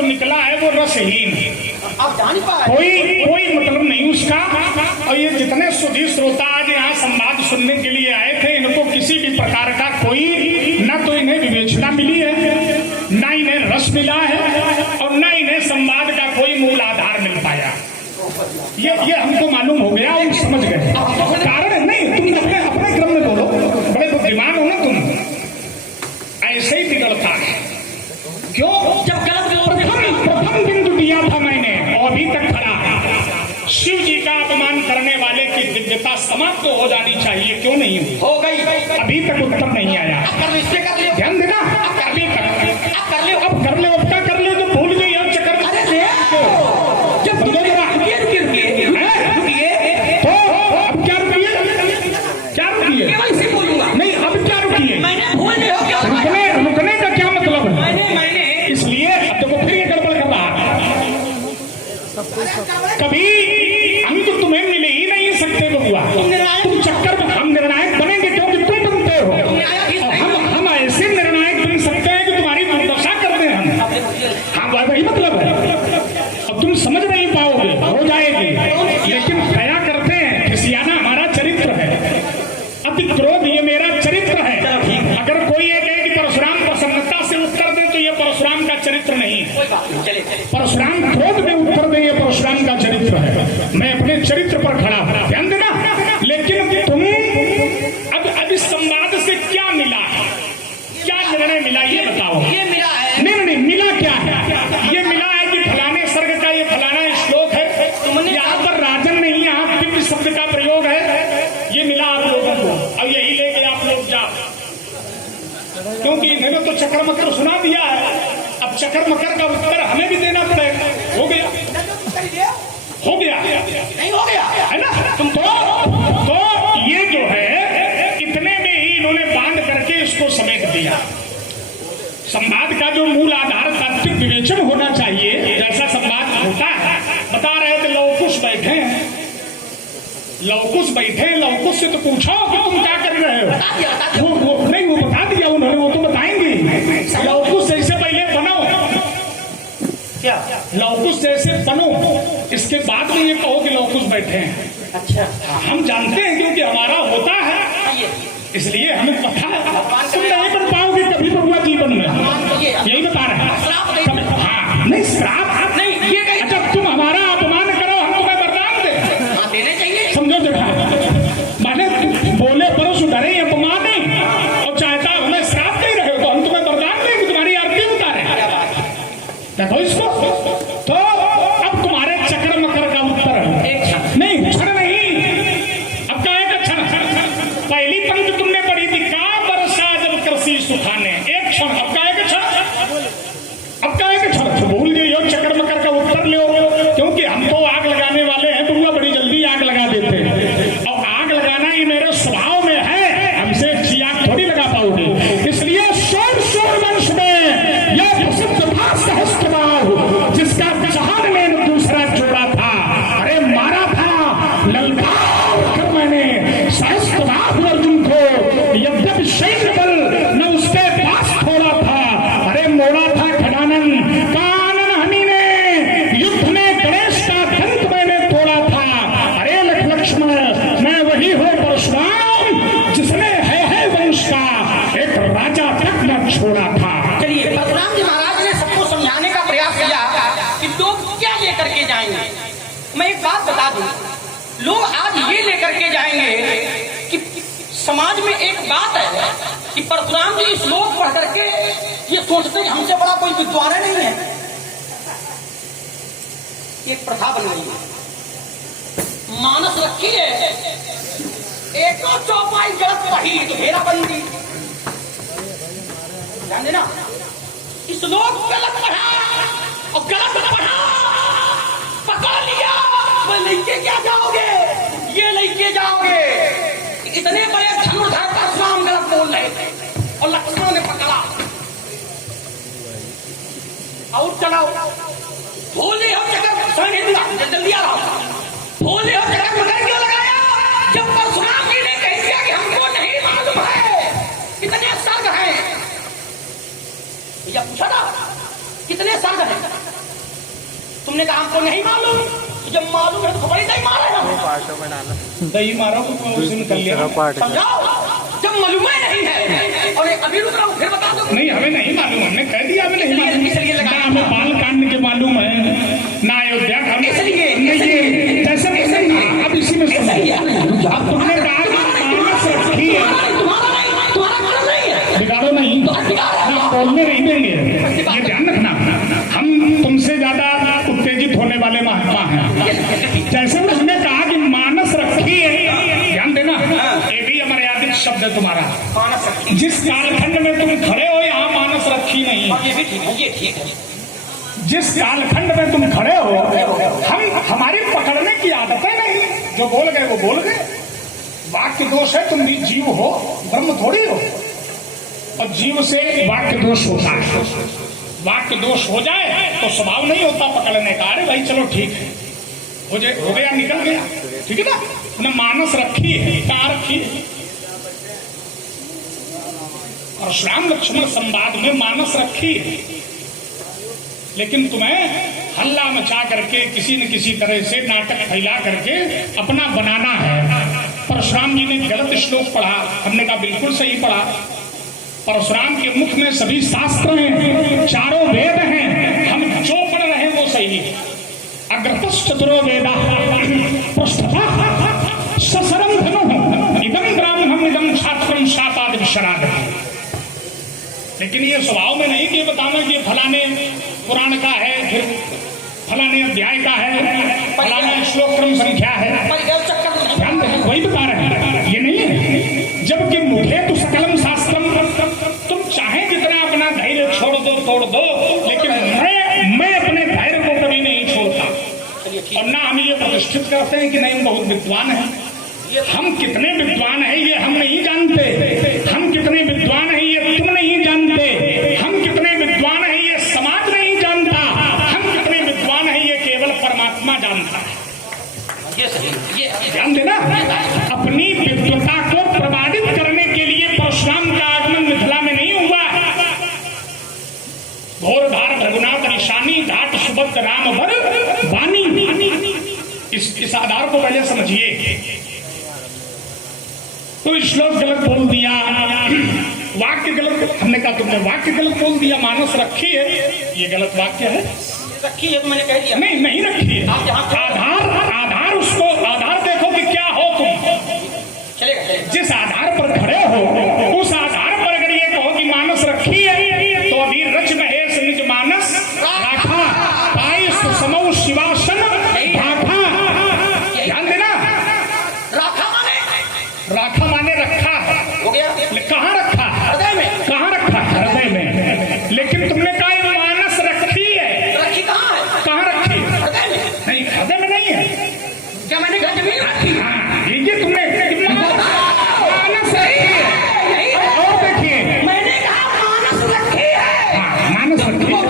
तो निकला है वो रसहीन, आप जान पाए कोई मतलब नहीं उसका। और ये जितने सुधी श्रोता आज यहाँ संवाद सुनने के लिए आए थे, इनको किसी भी प्रकार का कोई न तो इन्हें विवेचना मिली है, न इन्हें रस मिला है, और न इन्हें संवाद का कोई मूल आधार मिल पाया। ये हमको मालूम हो गया और समझ गए। कारण नहीं, तुम अपने अपने क्रम में बोलो, बड़े बुद्धिमान हो ना तुम। ऐसे ही बिगड़ता है। क्यों? जब प्रथम बिंदु दिया था मैंने और अभी तक खड़ा है। शिव जी का अपमान करने वाले की दिव्यता समाप्त हो जानी चाहिए, क्यों नहीं हो गई? अभी तक उत्तर नहीं आया। ध्यान देना, अभी तक अब कर ले, अब क्या कर ले, तो भूल गई अब चक्कर। रुकने का क्या मतलब है? इसलिए अब देखो फिर ये गड़बड़ कर रहा है। कभी हम तो तुम्हें मिले ही नहीं सकते बबुआ, तुम चक्कर में हम निर्णायक बनेंगे क्योंकि तुम बनते हो, और हम ऐसे निर्णायक बन सकते हैं कि तुम्हारी दुर्दशा कर दें हम। हाँ वही मतलब है। अब तुम समझ नहीं पाओगे, हो जाएगी, लेकिन दया करते हैं, खिसियाना हमारा चरित्र है, अति क्रोध ये मेरा चरित्र है। अगर कोई ये कहे कि परशुराम प्रसन्नता से उत्तर दे तो ये परशुराम का चरित्र नहीं है। परशुराम क्रोध में उत्तर दे, ये परशुराम का चरित्र है। मैं अपने चरित्र पर खड़ा हूं, ध्यान देना। लेकिन तुम अब इस संवाद से क्या मिला, क्या निर्णय मिला, ये बताओ। ये मिला है नहीं, मिला क्या है? ये मिला है कि फलाने सर्ग का ये फलाना श्लोक है, यहाँ पर राजन नहीं, यहाँ दिव्य शब्द का प्रयोग है, ये मिला आप लोगों को, और यही लेके आप लोग जाओ। क्योंकि इन्होंने तो चक्कर मकर सुना दिया है, अब चक्कर मकर का उत्तर हमें भी देना पड़ेगा। हो गया नहीं हो गया है ना? तुम तो ये जो है इतने में ही इन्होंने बांध करके इसको समेट दिया। संवाद का जो मूल आधार तात्विक विवेचन होना चाहिए, जैसा संवाद होता है। बता रहे थे लवकुश बैठे हैं, लवकुश से तो पूछो कि तुम क्या कर रहे हो। वो बता दिया उन्होंने, वो तो बताएंगे। लवकुश जैसे पहले बनो, क्या लवकुश जैसे बनो, इसके बाद में ये कहो कि लवकुश बैठे हैं। अच्छा, हम जानते हैं क्योंकि हमारा होता है, इसलिए हमें पता है। तुम नहीं बन पाओगे कभी बबुआ जीवन में, यही बता रहे हैं। हाँ, नहीं श्राप नहीं, ये अच्छा तुम हमारा अपमान करो, हम तुम्हें वरदान देने चाहिए, समझो जगह। मैंने बोले पर सुधरे अपमान नहीं, और चाहता हमें श्राप दे रहे हो तो हम तुम्हें वरदान देंगे, तुम्हारी आरती उतारे। देखो इसको, तो अब तुम्हारे चक्कर मकर का उत्तर नहीं, क्षण नहीं, अब का एक क्षण। पहली पंक्ति तुमने पढ़ी थी, का वर्षा जब कृषि सुखाने, एक क्षण। अब का एक क्षण भूल गई हो, चक्कर मकर का उत्तर लो, क्योंकि हम तो आग लगाने वाले हैं, तुम बड़ी जल्दी आग लगा देते हैं, और आग लगाना ये मेरे स्वभाव में है, हमसे अच्छी आग थोड़ी लगा पाओगे। इसलिए शोर वंश में यह प्रसिद्ध था सहस्त्रबाहु, जिसका जहान में दूसरा जोड़ा था, अरे मारा था, ललकार कर मैंने सहस्त्रबाहु अर्जुन को, यद्यपि सैन्य बल न उसके पास थोड़ा था, अरे मोड़ा था खडानन कानन हनी ने, युद्ध में गणेश का दंत मैंने तोड़ा था, अरे लक्ष्मण मैं वही हूँ परशुराम, जिसने है वंश का एक राजा तक न छोड़ा था। चलिए, परशुराम जी महाराज ने सबको समझाने का प्रयास किया कि लोग क्या लेकर के जाएंगे। मैं एक बात बता दूं, लोग आज ये लेकर के जाएंगे कि समाज में एक बात है कि परशुराम जी श्लोक पढ़ करके ये सोचते हैं हमसे बड़ा कोई विद्वान नहीं है। एक प्रथा बन गई है, मानस रखी है, एक चौपाई गलत पढ़ी तो घेराबंदी। ध्यान देना, श्लोक गलत पढ़ा और गलत पढ़ा, पकड़ लिया, वो लेके क्या जाओगे, ये लेके जाओगे। इतने बड़े धनुर्धर परशुराम गलत बोल रहे थे और लक्ष्मण ने पकड़ा और चलाओ। भोले हम जगह जल्दी आ रहा हूं, भोले हम जगह पकड़ क्यों लगाया, जब परशुराम जी ने कह दिया कि हमको नहीं मालूम है कितने सर्ग हैं। भैया पूछा था कितने सर्ग हैं, तुमने कहा हमको नहीं मालूम, जब मालूम है तो खबर ही नहीं मारा ना। दही मारो उसे निकल लिया। समझाओ, जब मालूम ही नहीं है और अभी रुक रहा हूँ, फिर बता दो। नहीं हमें नहीं मालूम, हमने कह दिया हमें नहीं मालूम। इसलिए लगा ना हमें बाल कांड के मालूम है ना अयोध्या का। इसलिए नहीं जैसे नहीं अब इसी में अब तुमने कहा कि मानस रखी है, तुम्हारा काम नहीं है, बिगाड़ो नहीं, हम बोलने नहीं देंगे, ये ध्यान रखना। हम तुमसे ज्यादा उत्तेजित होने वाले महात्मा हैं। जैसे उसने कहा कि मानस रखी है, ध्यान देना, ये भी अमर्यादित शब्द है तुम्हारा। मानस रखी, जिस कालखंड में तुम खड़े हो यहाँ मानस रखी नहीं है। ये भी ठीक है, ये ठीक है। जिस कालखंड में तुम खड़े हो, हम हमारी पकड़ने की आदतें नहीं, जो बोल गए वो बोल गए। वाक्य दोष है, तुम भी जीव हो, ब्रह्म थोड़ी हो, और जीव से वाक्य दोष होता है। वाक्य दोष हो जाए तो स्वभाव नहीं होता पकड़ने का, अरे भाई चलो ठीक है, हो गया निकल गया, ठीक है ना। ना मानस रखी है, कहाँ रखी है? और श्याम लक्ष्मण संवाद में मानस रखी है, लेकिन तुम्हें हल्ला मचा करके किसी न किसी तरह से नाटक फैला करके अपना बनाना है। परशुराम जी ने गलत श्लोक पढ़ा, हमने कहा बिल्कुल सही पढ़ा। परशुराम के मुख में सभी शास्त्र हैं, चारों वेद हैं, हम जो पढ़ रहे हैं वो सही है। अग्रतश्चतुरो वेदा पृष्ठतः ससरम धनुः इदं ब्राह्मणम् इदं छात्रम शापाद विशराद। लेकिन ये स्वभाव में नहीं कि बताना कि फलाने पुराण का है, फिर फलाने अध्याय का है, फलाना श्लोक क्रम संख्या है, वही बता रहे हैं, ये नहीं है। जबकि मुखे तो सकलम शास्त्रम, तुम चाहे जितना अपना धैर्य छोड़ दो तोड़ दो, लेकिन मैं अपने धैर्य को कभी नहीं छोड़ता। और ना हम ये प्रतिष्ठित करते हैं कि नहीं हम बहुत विद्वान हैं। हम कितने विद्वान हैं ये हम नहीं जानते, हम कितने विद्वान हैं ये तुम नहीं जानते, हम कितने विद्वान हैं ये समाज नहीं जानता, हम कितने विद्वान हैं ये केवल परमात्मा जानता है। ध्यान देना, अपनी विद्वता को प्रमाणित करने के लिए परशुराम का आगमन मिथिला में नहीं हुआ। घोर धार भृगुनाथ ऋषानी घाट सुबद्ध राम वर वाणी, इस आधार को पहले समझिए। तो श्लोक गलत बोल दिया, वाक्य गलत, हमने कहा तुमने वाक्य गलत बोल दिया। मानस रखी है, ये गलत वाक्य है। रखी है तो मैंने कह दिया, नहीं नहीं रखी है। आधार उसको आधार देखो कि क्या हो तुम। चलेगा, जिस आधार पर खड़े हो उस आधार पर अगर ये कहो कि मानस रखी है, तो अभी रच महेश निज मानस राखा पाई सुसमौ शिवासन ढाका। ध्यान देना, राखा माने रखा हो गया। कहाँ रखा? हृदय में। कहाँ रखा? हृदय में। लेकिन तुमने कहा मानस रखी है, रखी कहाँ है? कहाँ रखी? हृदय में। नहीं, हृदय में नहीं है। क्या मैंने घर में रखी? हाँ, ये तुमने मानस रखी है। और देखिए, मैंने कहा मानस रखी है। हाँ, मानस रखी है।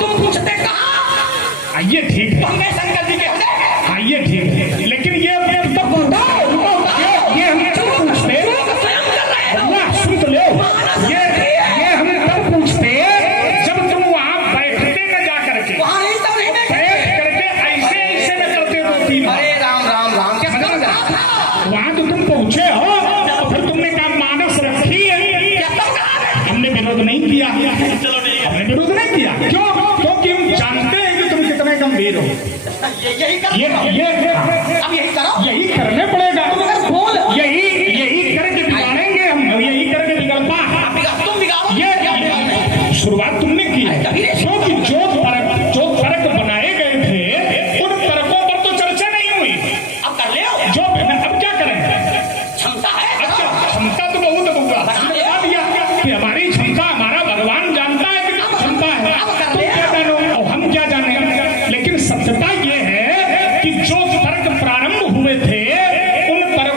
तुम पूछते कहाँ? ये ठीक है, मैं शंकर जी के हृदय में। हाँ ये ठीक है, लेकिन ये हम तब पूछते, सुन तो लो, ये हम तब पूछते जब तुम वहां बैठते न जा करके, वहाँ नहीं तो नहीं बैठ करके ऐसे ऐसे में करते दो तीन। अरे राम राम राम, क्या समझ रहे हो? वहां तो तुम पहुंचे हो और फिर तुमने कहा मानस रखी है, हमने विरोध नहीं किया। चलो नहीं, हमने विरोध नहीं किया। क्यों? क्योंकि हम जानते हैं कि तुम कितने गंभीर हो। यही करो। अब यही करो, यही करने पड़ेगा। तुम अगर बोल यही करके बिगाड़ेंगे हम, यही करके बिगड़ता। तुम बिगाड़ो। ये शुरुआत तुमने की है, क्योंकि जो तर्क बनाए गए थे उन तर्कों पर तो चर्चा नहीं हुई। अब कर ले, जो अब क्या करें? क्षमता है। अच्छा, क्षमता तो बहुत होगा, हमने बता दिया कि हमारी क्षमता हमारा भगवान जानता है कि क्षमता है। तुम क्या जानो और हम क्या जाने। लेकिन सत्यता ये है कि जो तर्क प्रारंभ हुए थे उन तर्क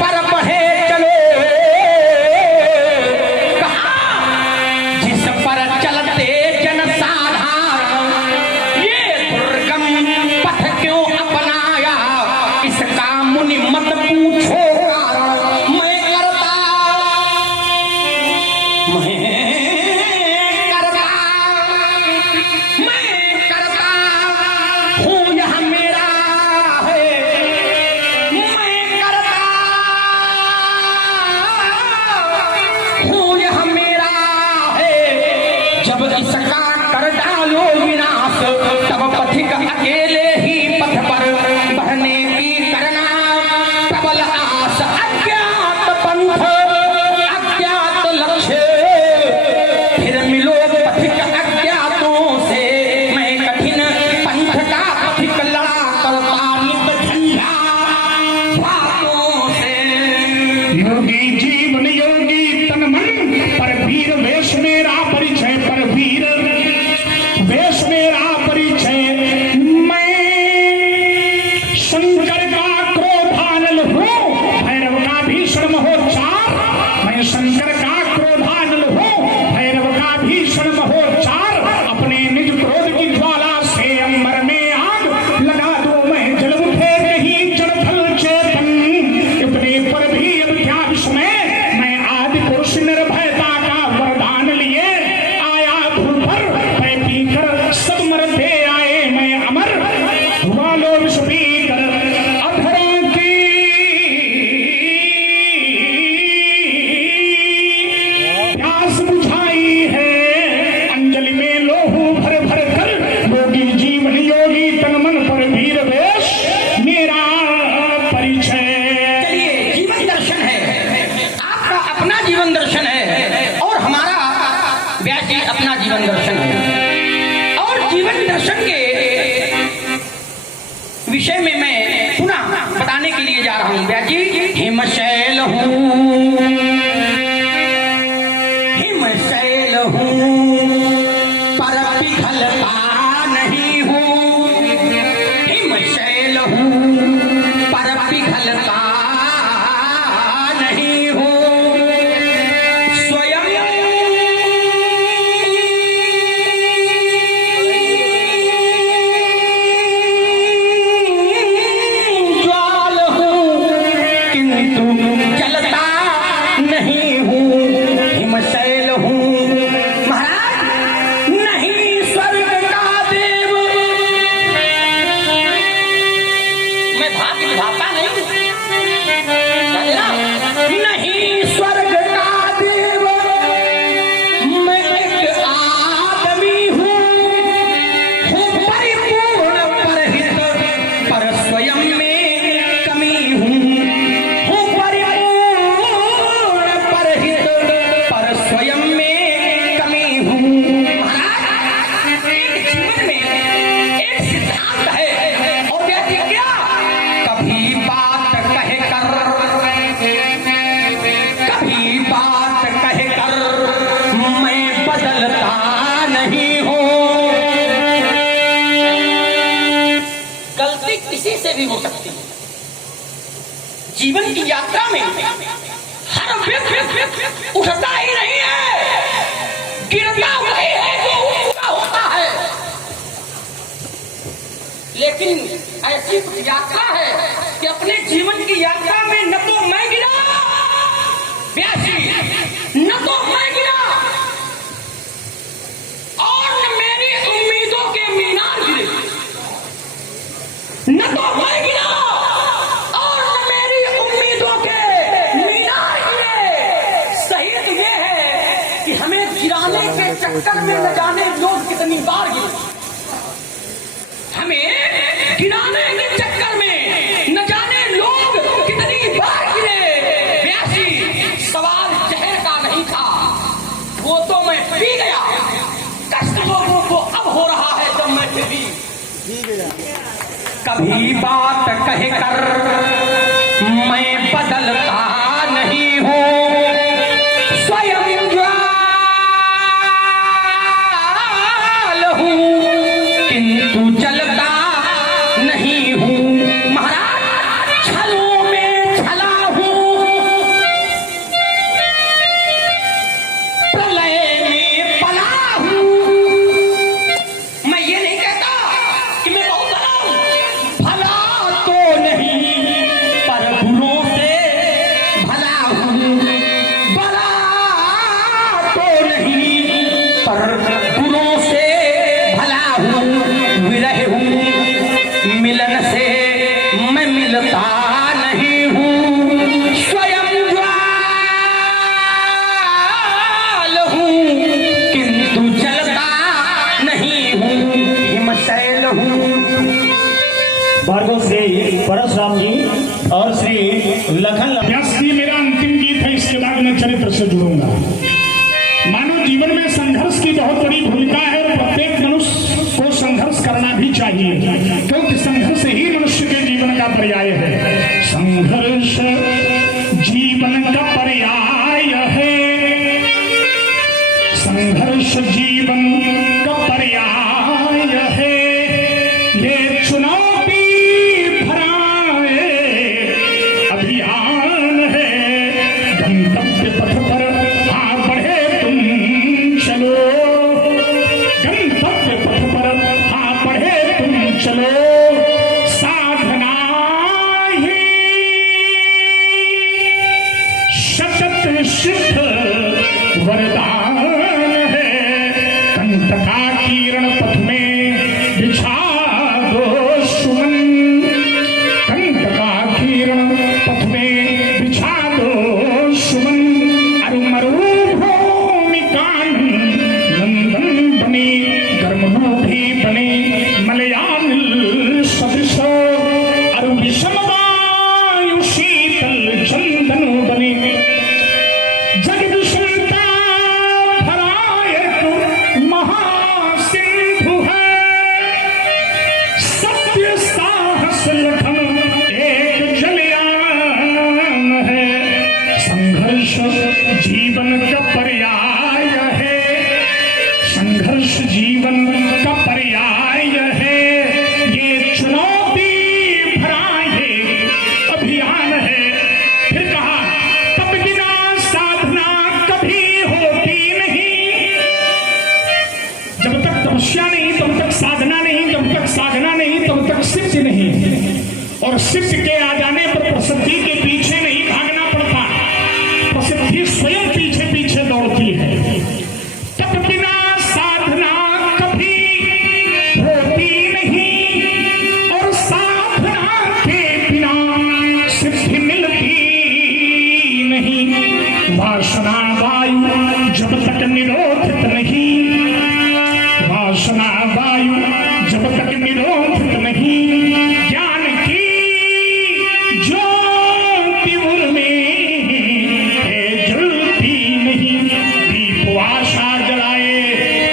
पर बढ़े चलो, कहा जिस पर चलते जन साधारण, ये दुर्गम पथ क्यों अपनाया, इसका मुनि मत पूछो। मैं करता हूँ यह मेरा है, मैं करता हूँ यह मेरा है। जब इसका कर डालो विनाश, तब पथिक अकेले ही पथ पर बढ़ने की करना प्रबल आस। अज्ञात पंथ अज्ञात लक्ष्य, फिर मिलो पथिक अज्ञातों से। मैं कठिन पंथ का पथिक लड़ा करता नित झंझा भागों से। योगी जीवन योगी तन मन पर वीर वेश मेरा परिचय, पर वीर वेश मेरा परिचय। मैं शंकर का क्रोधानल हूँ, भैरव का भीषण महोच्चार। मैं शंकर का क्रोधानल हूँ, भैरव का भीषण महोच्चार। अपने निज क्रोध की ज्वाला से अंबर में आग लगा दो मैं, जल उठे नहीं जड़थल चेतन। इतने पर भी अब क्या विस्मय, मैं आदि पुरुष निर्भयता का वरदान लिए आया धूल पर। मैं पीकर सब मरते आए, मैं अमर हुआ लो विष पीकर। अधरों की प्यास बुझाई है, अंजलि में लोहू भर भर कर। योगी जीवन योगी तन मन पर वीर वेश मेरा परिचय। चलिए, जीवन दर्शन है, आपका अपना जीवन दर्शन है और हमारा व्यास जी अपना जीवन दर्शन है। और जीवन दर्शन के विषय में मैं पुनः बताने के लिए जा रहा हूं। व्यास जी, हिमशैल हूँ, हिमशैल हूँ, पर पिघलता नहीं हूँ। हिमशैल हूँ, पर पिघलता नहीं हूँ। स्वयं ज्वाल हूँ, किंतु जलता नहीं हूँ। हिमशैल हूँ महाराज, नहीं स्वर्ग का देव। मैं भाग्य विधाता नहीं, नहीं स्वर्ग का देव, मैं एक आदमी हूँ परिपूर्ण परहित, पर स्वयं में कमी हूँ परिपूर्ण परहित, पर स्वयं में कमी हूँ। महाराज, एक जीवन में एक सिद्धांत है, और कहती क्या, कभी बात कह कर, कभी बात कह कर मैं बदलता नहीं हूँ। गलती किसी से भी हो सकती है। जीवन की यात्रा में हर व्यक्ति उठता ही नहीं है, गिरता वही है जो उठता होता है। लेकिन ऐसी कुछ यात्रा है कि अपने जीवन की यात्रा में न तो मैं गिरा व्यासी, न तो मैं गिरा और न मेरी उम्मीदों के मीनार गिरे। न तो मैं गिरा और न मेरी उम्मीदों के मीनार गिरे। सही तो ये है कि हमें गिराने के चक्कर में न जाने लोग कितनी बार गिरे। हमें गिराने के चक्कर में न जाने लोग कितनी बार गिरे। व्यासी, सवाल जहर का नहीं था, वो तो मैं पी गया। कष्ट लोगों को अब हो रहा है जब मैं फिर भी कभी बात कह कर मैं बदलता नहीं हूँ। स्वयं ज्वाल हूँ, किंतु जलता नहीं हूँ। महाराज, छलों में छला हूँ, चरित्र से जुड़ूंगा। मानव जीवन में संघर्ष की बहुत बड़ी भूमिका है और प्रत्येक मनुष्य को संघर्ष करना भी चाहिए, क्योंकि संघर्ष ही मनुष्य के जीवन का पर्याय है। संघर्ष जीवन का पर्याय है, संघर्ष जीवन का पर्याय है। ये चुनौती भरा अभियान है, गंतव्य पथ पर बढ़े तुम चलो, गंतव्य पथ पर बढ़े तुम चलो। साधना ही सतत सिद्ध वरदान है, कंटका किरण पथ में बिछा दो सुमन, कंटका किरण पथ में बिछा दो सुमन। अरु मरुभूमि नंदन बने, गर्मरूपी बने मलयानिल सदृश, अरु विषम वायु शीतल चंदन बने। जगदीशता भरायक महासिंधु है, सत्य साहस लखन एक जलयान है। संघर्ष जीवन का पर्याय है, संघर्ष जीवन का पर्याय है। ये चुनौती भरा ये अभियान है। फिर कहा तब बिना साधना कभी होती नहीं, जब तक तपस्या नहीं तब तक साधना नहीं, जब तक साधना नहीं तब तक सिद्धि नहीं, और सिद्ध के आ जाने पर प्रसिद्धि के पीछे नहीं भागना पड़ता, प्रसिद्धि स्वयं पीछे पीछे दौड़ती है। तब बिना साधना कभी होती नहीं, और साधना के बिना सिद्धि मिलती नहीं। वासना वायु जब तक निरोधित नहीं, वासना वायु जब तक निरोधित नहीं, ज्ञान की ज्योति उर में है जलती नहीं। दीप आशा जलाए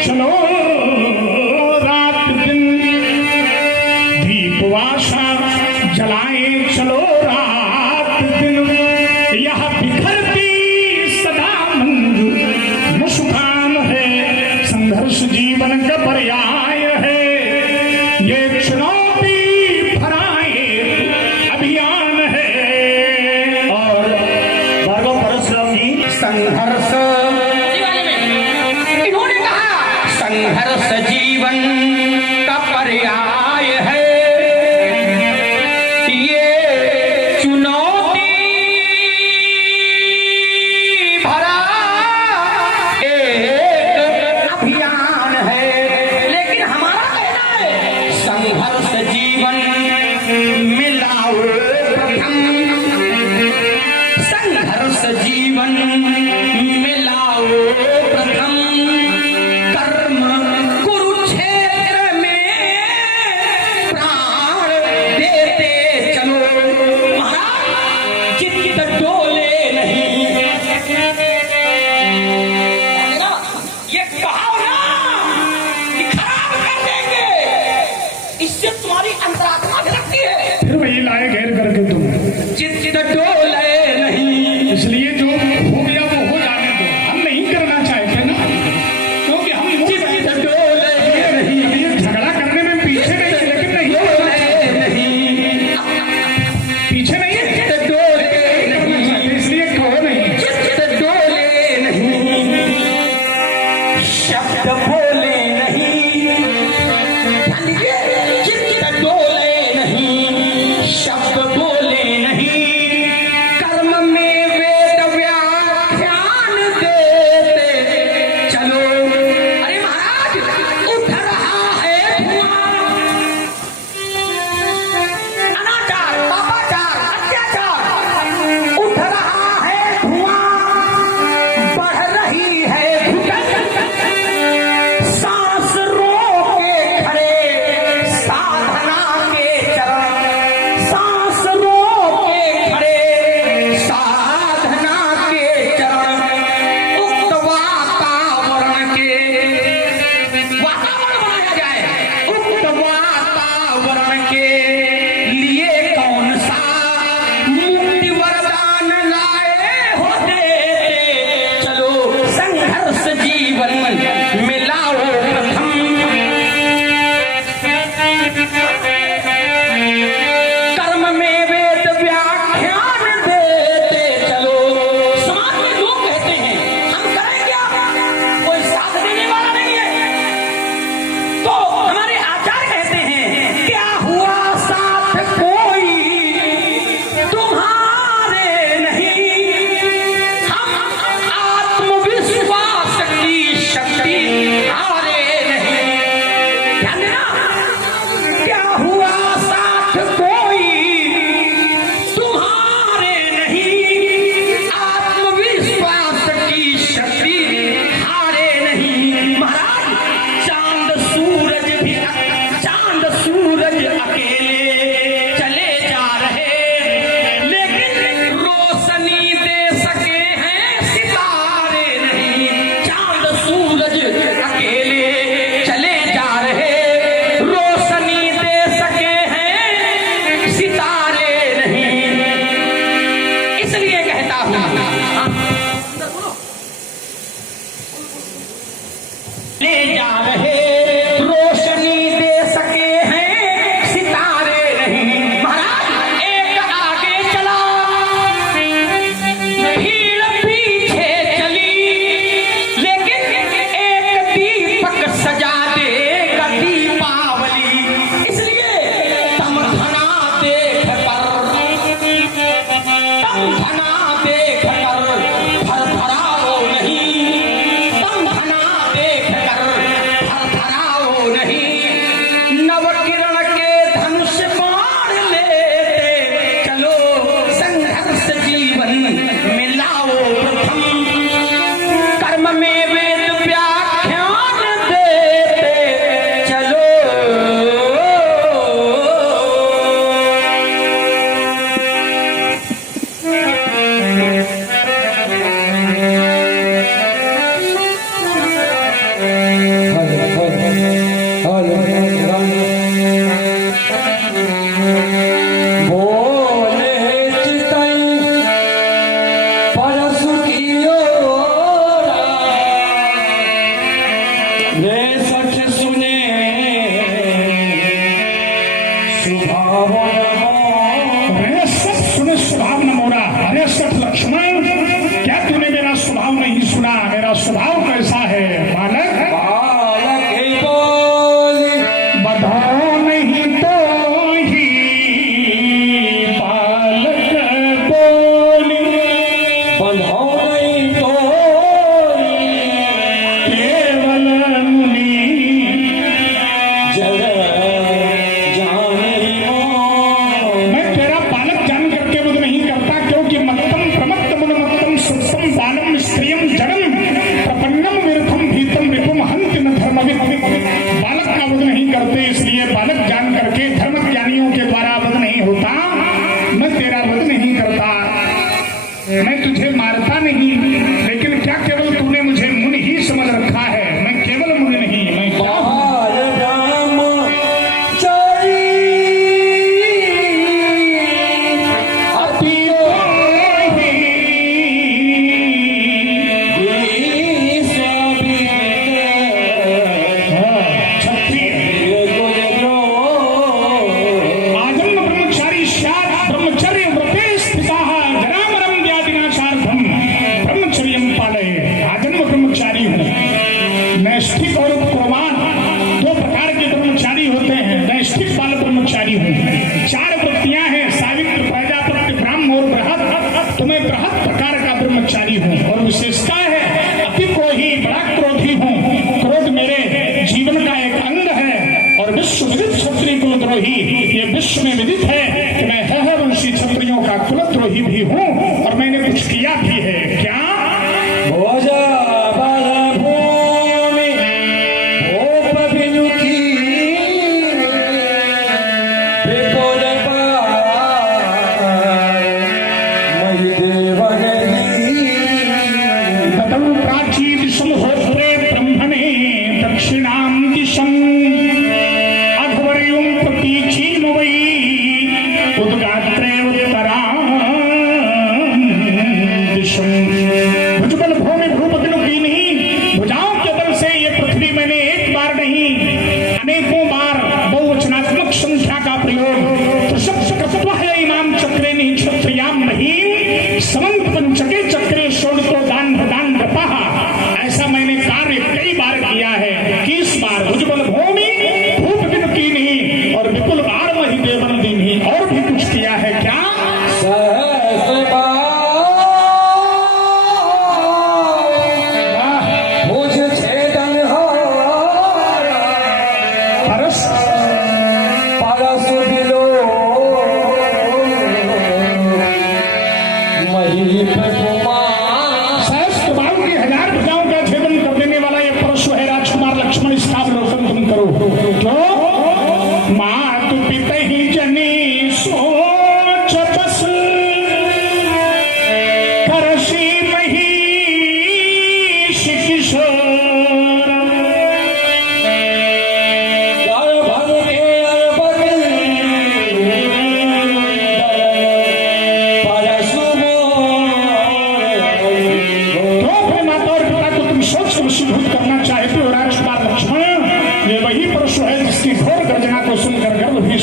चलो रात दिन, दीप आशा जलाए चलो रात दिन। यह बिखरती सदा मंजू मुस्कान है, संघर्ष जीवन का पर्याय है। ये चुनौती भरा ये अभियान है। और भार्गव परशुराम जी संघर्ष इन्होंने कहा संघर्ष जीवन का पर्याय है। ये चुनौती भरा एक अभियान है, लेकिन हमारा कहना है संघर्ष जीवन मिलाओ प्रथम, संघर्ष जीवन मिलाओ प्रथम। कर्म कुरुक्षेत्र में प्राण देते चलो, महाराज चित्त डोले नहीं। ये कहा ना कि खराब कर देंगे, इससे तुम्हारी अंतरात्मा झलकती है। फिर वही लाए घेर करके तुम, चित्त डोले नहीं, इसलिए जो हो गया वो ले जा रहे रोशनी दे सके हैं सितारे नहीं। महाराज एक आगे चला भीड़ पीछे चली, लेकिन एक दीपक सजा देगा दीपावली। इसलिए तम धना देख कर भर भराओ नहीं, तम धना देख कर भर भराओ नहीं। नव किरण के धनुष बाण लेते चलो, संघर्ष जीवन में लाओ प्रथम। कर्म में वेद व्याख्यान देते चलो। अरे सब सुने स्वभाव न मोरा। अरे सब लक्ष्मण, क्या तूने मेरा स्वभाव नहीं सुना? मेरा स्वभाव कैसा है बालक? बधाओ नहीं तो ही बालक बोली, बधाओ नहीं तो केवल मुनि जग जाने हो। मैं तेरा बालक जान करके मुझ नहीं करता, क्योंकि मत्तम प्रमत्तम उन्मत्तम सुप्तम बालम स्त्रियम जड़म प्रपन्नम विरथम भीतम विपुम हंति न धर्मविद। बालक का वध नहीं करते, इसलिए बालक जान करके धर्म ज्ञानियों के द्वारा वध नहीं होता। मैं तेरा वध नहीं करता, मैं तुझे मारता नहीं, लेकिन क्या केवल तूने मुझे मुनि ही समझ रखा है? मैं केवल मुनि नहीं, मैं क्या हूं? आजन्म ब्रह्मचारी स्यात् ब्रह्मचर्य व्रते स्थितः जरामरं व्याधिनाशार्थम ब्रह्मचर्यं पालये। आजन्म ब्रह्मचारी हूँ। नैष्ठिक और कुर्बान दो प्रकार के ब्रह्मचारी होते हैं। नैष्ठिक बाल ब्रह्मचारी हूँ। चार वृत्तियां हैं, सावित्र, प्रजापत्य, ब्राह्म और बृहत। तो मैं बृहत प्रकार का ब्रह्मचारी हूँ। और विशेषता है अति क्रोधी, बड़ा क्रोधी हूँ। क्रोध मेरे जीवन का एक अंग है। और विश्व विदित क्षत्रिय कुलद्रोही, ये विश्व में विदित है कि मैं हरवंशी क्षत्रियों का कुलद्रोही भी हूँ, और मैंने कुछ किया भी है। क्या? भोजा बल भूमि भोप बिनुकी विपुल पार मयि देवगरी। ततौ प्राची दिशम होत्रे ब्रह्मणे दक्षिणां दिशम् अध्वर्युं प्रतीचीम वै उद्गात्रे उत्तरां दिशम्। भुजबल भूमि भूपतिनु की नहीं, भुजाओं के बल से ये पृथ्वी मैंने एक बार नहीं अनेकों बार बहुवचनात्मक संख्या का प्रयोग त्रिशब्द कृत्वा है इमाम चक्रे नहीं क्षत्रियां महीम समंत पंचके चक्रे षोडशो दान प्रदान रपः। ऐसा मैंने कार्य कई बार किया है। 21 बार भुजबल भूमि भूप दिन की नहीं, और विपुल बार वही देवन दिन ही, और भी कुछ किया है। क्या? मुझ छेदन हो परस परस बिलो मही कुमार। सहस्त्र बाहु की 1000 भुजाओं का छेदन कर देने वाला ये परशु है राजकुमार लक्ष्मण। इसका अवलोकन तुम करो। क्यों? मातु पिता ही जनी सोच बस करसी महिष किशोर। गर्भ के अर्पण परशु मोर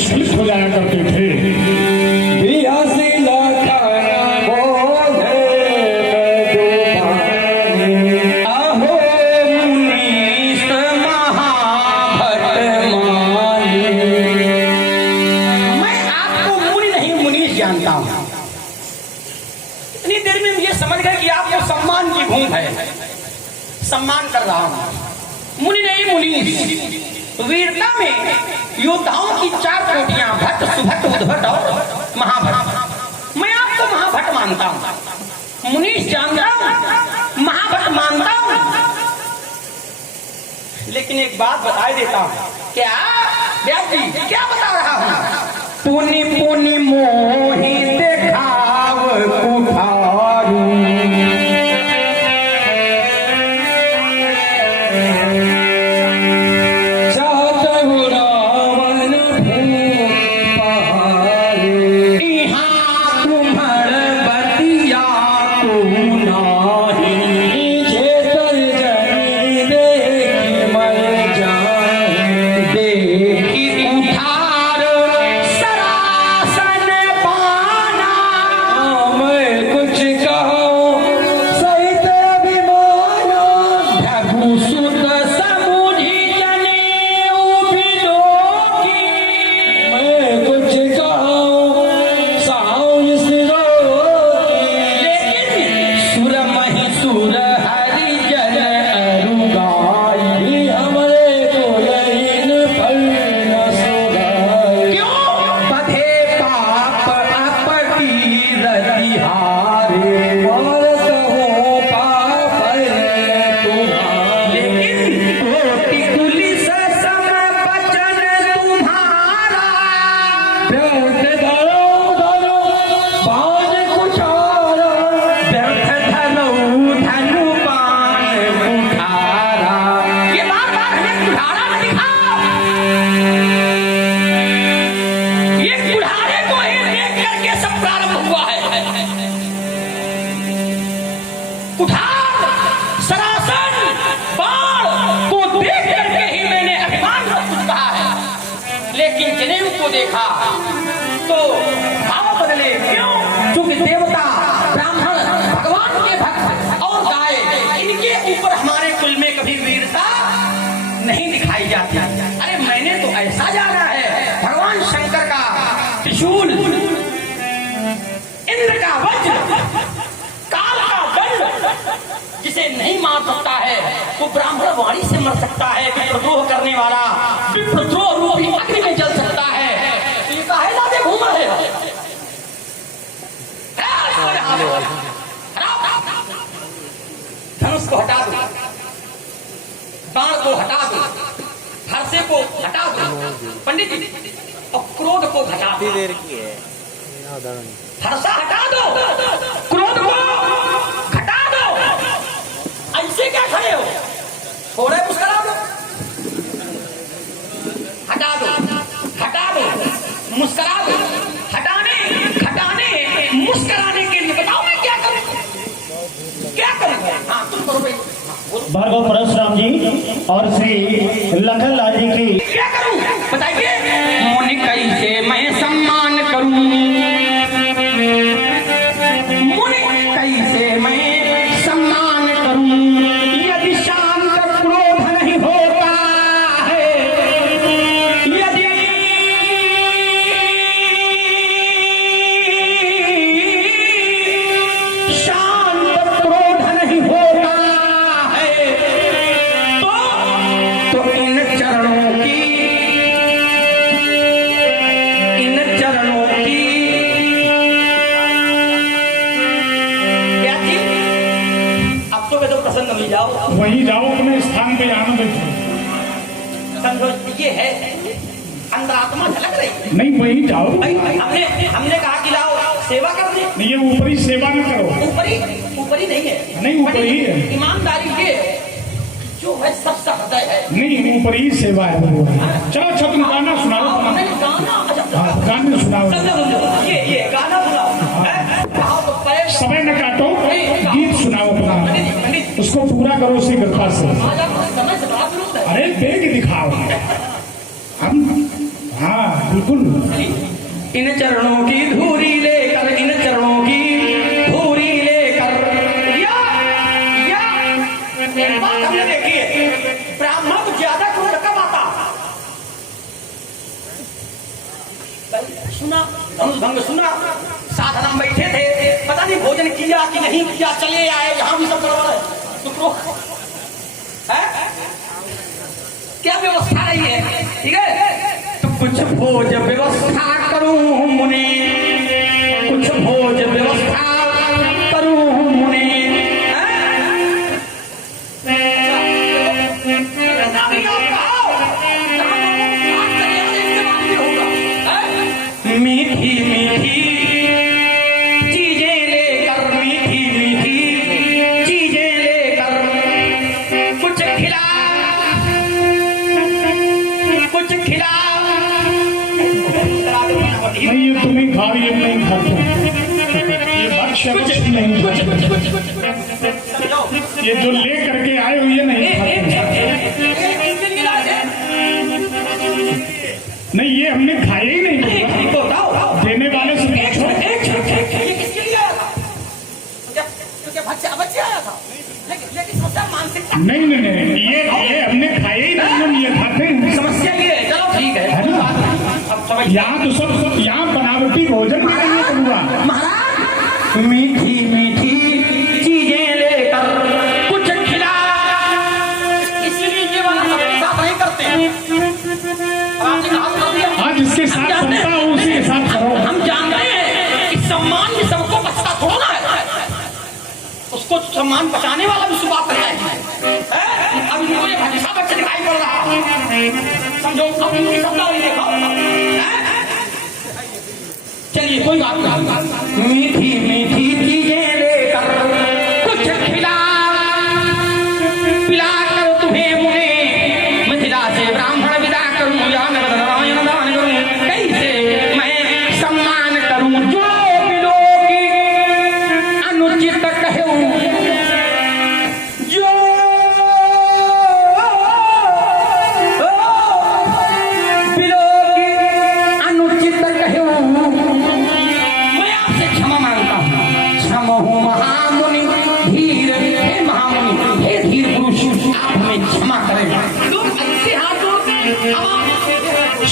विस्फलित हो जाया करते थे। 82 लाख बोले अहो मुनीश महाभट मानी। मैं आपको मुनि नहीं मुनीश जानता हूं। इतनी देर में ये समझ गए कि आपको सम्मान की भूख है, सम्मान कर रहा हूं। मुनि नहीं मुनीश। वीरता में योद्धाओं की 4 कोटियां, भट्ट सुभट उद्भट और महाभट। मैं आपको महाभट मानता हूं, मुनीश जानता हूं, महाभट मानता हूं। लेकिन एक बात बता देता हूं। क्या व्यास जी, क्या बता रहा हूं? पुनि पुनि मोहि देखाव कुठारू। चाहतहु रावण भूप पहारे इहाँ तुम्हर बतिया को नाही। चेतर जनी देखि मर जाए देखी कुठार सरासन पाना। मैं कुछ कहूँ सहित अभिमाना रघुसुत समुझि जनेऊ बिलोकी। मैं कुछ कहूँ साउन सिरोकी लेकिन सुर महिसुर हरिजन अरुगाई। हमरे को लईन फल न सुगाए क्यों बधे पाप अपकी रतिहारे। भारत हो पाप तुम्हारे लेकिन कोटि पुलिस सम बचन तुम्हारा। व्यर्थ धरो धरो बाण कुठारा व्यर्थ धनु धनु बाण कुठारा। ये बार हमें कुठारा में दिखाओ। ये कुठारे को ही देख करके सब प्रारंभ हुआ है। कुठार सरासन बाण को देख करके ही मैंने अभिमान प्रस्तुत कहा है। लेकिन जनेऊ को देखा तो भाव बदले। क्यों? क्योंकि देवता ब्राह्मण भगवान के भक्त और गाय, इनके ऊपर हमारे कुल में कभी वीरता नहीं दिखाई जाती। अरे मैंने तो ऐसा जाना है, भगवान शंकर का त्रिशूल, इंद्र का वज्र, काल का दंड, जिसे नहीं मार सकता है वो ब्राह्मण वाणी से मर सकता है। विप्रद्रोह करने वाला विप्रद्रोह रूपी अग्नि में जल सकता है। तो ये काहे लादे घूम रहे हो? धनुष को हटा दो, बाण को हटा दो, हर्षे को हटा दो पंडित जी, और क्रोध को हटा दो। हर्षा हटा दो, क्रोध को हटा दो। ऐसे क्या खड़े हो? थोड़े मुस्कुरा दो, हटा दो, हटा दो, मुस्कुरा दो। हटाने घटाने मुस्कुराने के लिए बताओ मैं क्या करूं? क्या करूं? हाँ तुम करो भाई। हाँ, बोलो। भार्गव परशुराम जी और श्री लखन लाल जी की क्या करूं बताइए? मुनि कैसे मैं सम्मान करूं? मुनि कैसे मैं सम्मान करूं? यदि शांत क्रोध नहीं होता है, यदि शांत क्रोध नहीं होता है तो इन चरणों की क्या थी? अब तो मैं तो प्रसन्न मिल जाओ। वहीं जाओ अपने स्थान पे आनंद लो। समझो ये है अंतरात्मा झलक रही। नहीं वहीं जाओ। भाई हमने कहा कि लाओ सेवा करने। नहीं ये ऊपरी सेवा न करो। ऊपरी नहीं है। नहीं, ऊपरी ही है। ईमानदारी के जो है सबसे हृदय है। नहीं ऊपरी सेवा है। चलो अच्छा तुम गाना सुनाओ। नहीं, गाना अच्छा हाँ, गाने सुनाओ। समझो, ये गाना सुनाओ। हैं? गाओ तो पैर समय न काटो, गीत सुनाओ अपना, पंडित उसको पूरा करो उसी कृपा से। आज आप समय से बड़ा विरोध है। अरे वेग दिखाओ। हम हाँ बिल्कुल। इन चरणों की धूरी लेकर, इन चरणों की धूरी लेकर, या एक बात हमने देखी है, ब्राह्मण को ज्यादा क्रोध कब आता? सुना धनुष भंग सुना, साधना में बैठे थे, पता नहीं भोजन किया कि नहीं किया, चले आए, यहाँ भी सब गड़बड़ है, तो क्रोध है? क्या व्यवस्था रही है? ठीक है, तो कुछ भोज व्यवस्था करूं मुनि, कुछ भोज व्यवस्था करूं मुनि, मीठी मीठी चीजें लेकर, मीठी मीठी चीजें लेकर, कुछ खिला, कुछ खिला। नहीं ये तुम्हें खाओ, ये नहीं खाते, ये भक्ष्य कुछ नहीं खाते, ये जो ले करके आए हो ये नहीं खाते। नहीं ये हमने खाया ही नहीं, देने वाले से पूछो। नहीं नहीं नहीं, ये हमने खाया ही नहीं, हम ये खाते हैं। समस्या ये है, चलो ठीक है है ना, यहाँ तो सब यहाँ बनावटी भोजन खाएंगे बबुआ। महाराज मीठी मीठी चीजें लेकर कुछ खिला, इसलिए ये वाला सबके साथ नहीं करते हैं। आपने कहा कर दिया। हाँ जिसके साथ बनता हो उसी के साथ करो। हम जानते हैं कि सम्मान भी सबको बचता थोड़ा ना है, उसको सम्मान बचाने वाला भी सुबह करता है। अब इनको ये भटका बच्चे दिखाई पड़ रहा, समझो अब इनकी शब्दावली देखो। चलिए कोई बात नहीं, मीठी मीठी चीजें लेकर कुछ खिला, पिला कर तुम्हें मुने, मिथिला से ब्राह्मण विदा करूं, या मैं नारायण दान करूं, कैसे मैं सम्मान करूं, जो बिलोकी अनुचित कहूं, जो बिलोकी अनुचित कहूं, मैं आपसे क्षमा मांगता हूं। क्षमा हूं महामुनि धीर, हे महामुनि, हे धीर पुरुष, आप हमें क्षमा करें। लोग ऐसे हाथ जोड़ते हैं।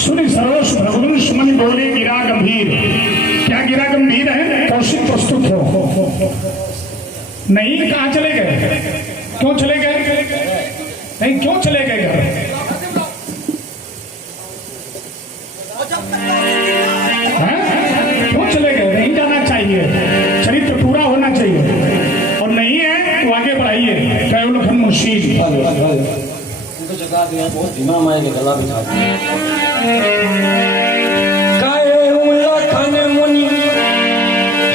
सुनि सरोष भगवंश मनि बोले गिरा गंभीर। क्या गिरा गंभीर है? कौशिक प्रस्तुत हो। नहीं कहाँ चले गए? क्यों चले गए? नहीं क्यों चले गए घर? हैं? क्यों चले गए? नहीं जाना चाहिए, चरित्र पूरा होना चाहिए, और नहीं है तो आगे बढ़ाइए। कैवल लखन मुंशी उनको जगा दिया, बहुत धीमा माए के गला भी खा दिया। लखन मुनि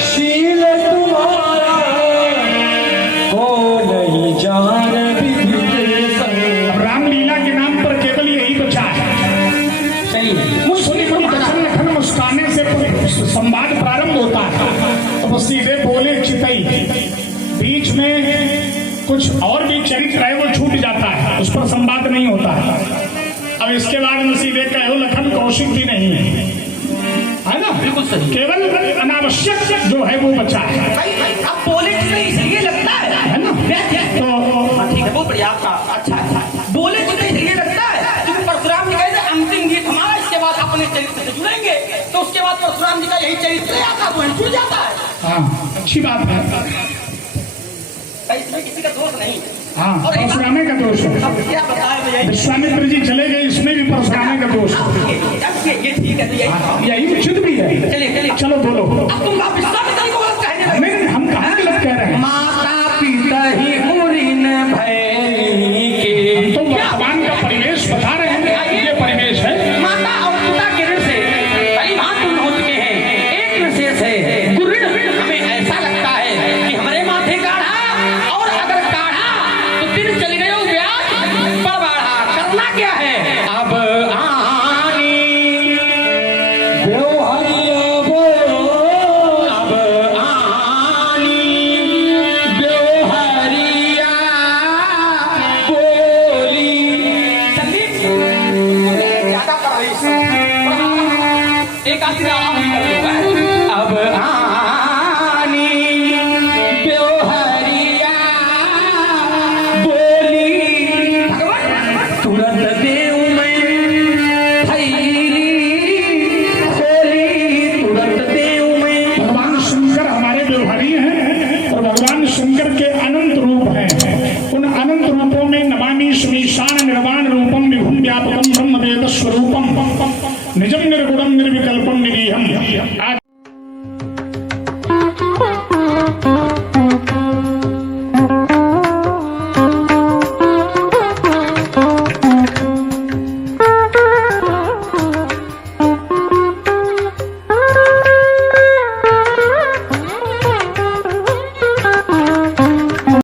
शील तुम्हारा, को नहीं जान विधि के संग। रामलीला के नाम पर केवल यही बचा है। चलिए लखन मुस्काने से संवाद प्रारंभ होता है, तो वो सीधे बोले चितई, बीच में कुछ और भी चरित्र है वो छूट जाता है, उस पर संवाद नहीं होता है। अब इसके बाद में सीधे कहो लखन कौशिक भी नहीं है ना, बिल्कुल सही। केवल अनावश्यक जो है वो बचा है अब बोले जितने इसलिए लगता है ना। तो ठीक है, बहुत बढ़िया आपका, अच्छा बोले जितने इसलिए लगता है क्योंकि परशुराम जी कहते हैं अंतिम गीत हमारा, इसके बाद अपने चरित्र से जुड़ेंगे, तो उसके बाद परशुराम जी का यही चरित्र आता है, वो जुड़ जाता है। हाँ अच्छी बात है। इसमें किसी का दोष नहीं है। हाँ परशुरामे का दोष है। अब क्या बताया, विश्वामित्र जी चले गए, इसमें भी परशुरामे का दोष है। ये ठीक है, तो यही उचित भी है। चलिए चलो बोलो। अब तुम विश्वामित्र जी को गलत कहने लगे। नहीं हम कहाँ गलत कह रहे हैं? माता पिता ही उरीन भैनी के, तो भगवान का परिवेश बता रहे हैं, ये परिवेश है। माता और पिता के ऋण से कई भाग पूर्ण हो चुके हैं। एक विशेष है गुरुण, हमें ऐसा लगता है कि हमारे माथे काढ़ा, और अगर काढ़ा तो दिन चल गए ब्याज पर बाढ़ा, करना क्या है अब आनी, व्यवहारिया बोलो, अब शंकर के अनंत